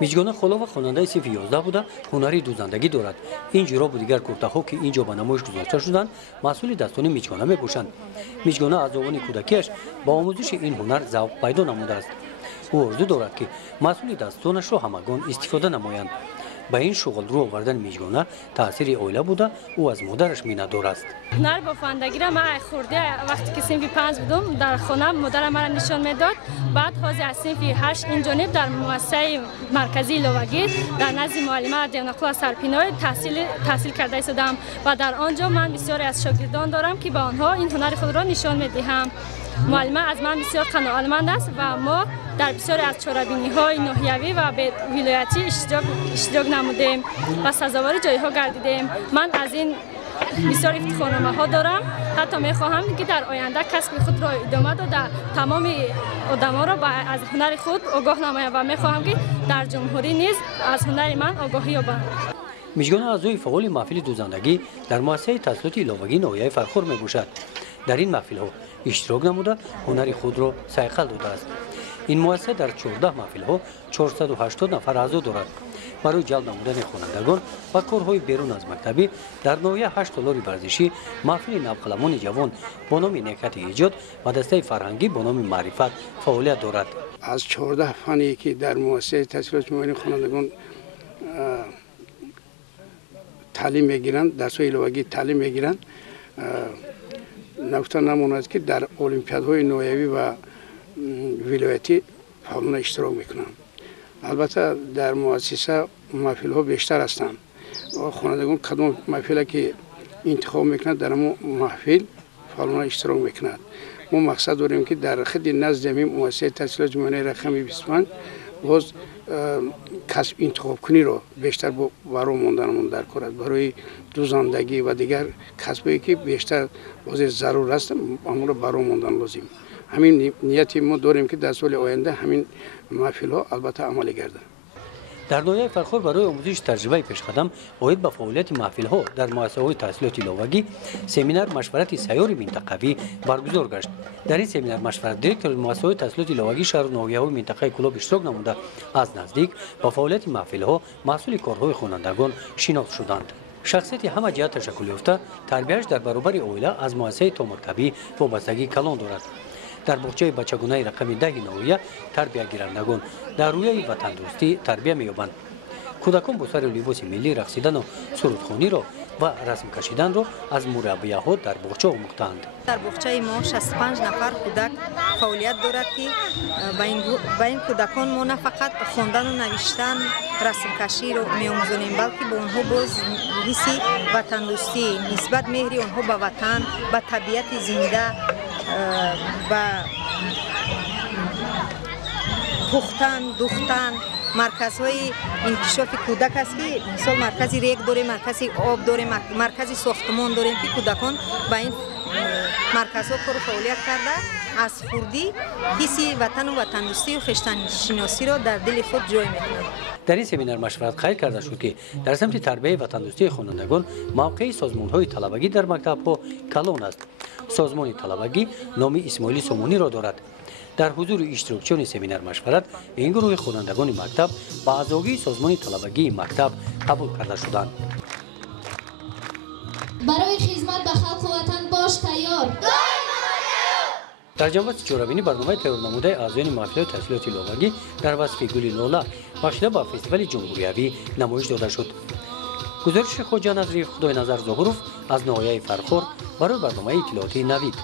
میجگانه خلا و خواننده صنف 11 بوده، هنری دوزندگی دارد. این جوراب و دیگر کرته‌ها که اینجا به نمایش گذاشته شدند مسئول دستان میجگانه میباشند. میجگانه از زمان کودکیش با آموزش این هنر ذوق پیدا نموده است. او آرزو دارد که مسئول دستانش را همگان استفاده نمایند. با این شغل رو آوردن میجگانه تاثیر عائله بوده او از مادرش میندار است. هنر بافندگی را من خورده وقتی که صنف 5 بودم در خانه مادرم مرا نشان میداد. بعد حاضر از صنف 8 این جانب در مؤسسه مرکزی لوگی در نزد معلمه دیانقلا سرپینای تحصیل کرده ایستادم و در آنجا من بسیاری از شاگردان دارم که با آنها این هنر خود را نشان میدهم. معلمه از من بسیار قناعتمند است و ما در بسیاری از چهاربینی‌های ناحیوی و ولایتی اشتراک نمودیم و سزاوار جایها گردیدیم. من از این بسیار افتخارنامه‌ها دارم. حتی می‌خواهم که در آینده کسب خود را ادامه داده تمام آدم‌ها را از هنر خود آگاه نمایم و می‌خواهم که در جمهوری نیز از هنر من آگاهی یابند. میجگانه اعضای فعال محفل دوزندگی در مؤسسه تحصیلات لوگی ناحیه فرخور میباشد. در این محفل‌ها اشتراک نموده هنر خود را صیقل داده است. این مؤسسه در 14 محفل‌ها 480 نفر اعضا دارد. برای جلب نمودن خوانندگان و کارهای بیرون از مکتبی در ناحیه 8 تالار ورزشی محفل نوقلمان جوان با نام نکهت ایجاد و دسته فرهنگی با نام معرفت فعالیت دارد. از 14 فنی که در مؤسسه تحصیلات معین خوانندگان تعلیم میگیرند، درس‌های لوگی تعلیم میگیرند، نکته نماند که در المپیادهای ناحیوی و ولایتی فعالانه اشتراک میکنند. البته در مؤسسه محفل‌ها بیشتر هستند و خوانندگان کدام محفلی که انتخاب میکنند در اون محفل فعالانه اشتراک میکنند. ما مقصد داریم که در خد نزد مؤسسه تحصیلات معین رقم 25 باز کسب انتخاب کنی را بیشتر برای ماندنمون در کارد برای دوزندگی و دیگر کسبی که بیشتر باز ضرور است آن را برای ماندن لازم. همین نیتی ما داریم که در سال آینده همین محفل ها البته عملی گردد. در ناحیه فرخور برای آموزش تجربه پیشقدم باید به فعالیت محفل ها در مؤسسه‌های تحصیلات لوگی سمینار مشورت سیار منطقوی برگزار گشت. در این سمینار مشورت دیرکتور مؤسسه‌های تحصیلات لوگی شهر و ناحیه‌های منطقه کلاب اشتراک نموده از نزدیک با فعالیت محفل ها مسئول کارهای خوانندگان شناخته شدند. شخصیت همه جهت تشکل یافته تربیتش در برابر عائله از مؤسسه تا مکتبی وابستگی کلان دارد. در باغچه بچگانه رقم 10 ناحیه تربیت گیرندگان در روی وطن دوستی تربیت می‌یابند. کودکان با سر لباس ملی رقصیدن و سرودخوانی را و رسم کشیدن را از مربی‌ها در باغچه آموختند. در باغچه ما 65 نفر کودک فعالیت دارد که با این کودکان ما نه فقط خواندن و نوشتن رسم کشی را می‌آموزانیم بلکه با آنها باز حس وطن دوستی نسبت مهری آنها به وطن به طبیعت زنده و پختن دوختن مرکزهای انکشاف کودک است که مثلا مرکز ریگ داریم، مرکز آب داریم، مرکز ساختمان داریم که کودکان با این مرکزها کار فعالیت کرده از خردی حس وطن و وطن دوستی و خویشتن شناسی را در دل خود جای می‌کنند. در این سمینار مشورت خیر کرده شد که در سمت تربیت وطن دوستی خوانندگان موقع سازمان‌های طلبگی در مکتب‌ها کلان است. سازمان طلبگی نام اسماعیل سومونی را دارد. در حضور اشتراکچیان سمینار مشورت این گروه خوانندگان مکتب با اعضایی سازمان طلبگی مکتب قبول کرده شدند. برای خدمت به خلق و وطن باش تیار. در جلسه چهارمین برنامه تیار نموده اعضایان محفل تحصیلات لوگی در وصف گل لاله بخشیده به فستیوال جمهوریوی نمایش داده شد. گزارش خواجه نظری خدای نظر ظهورов از ناحیه فرخور برای برنامه اطلاعاتی نوید.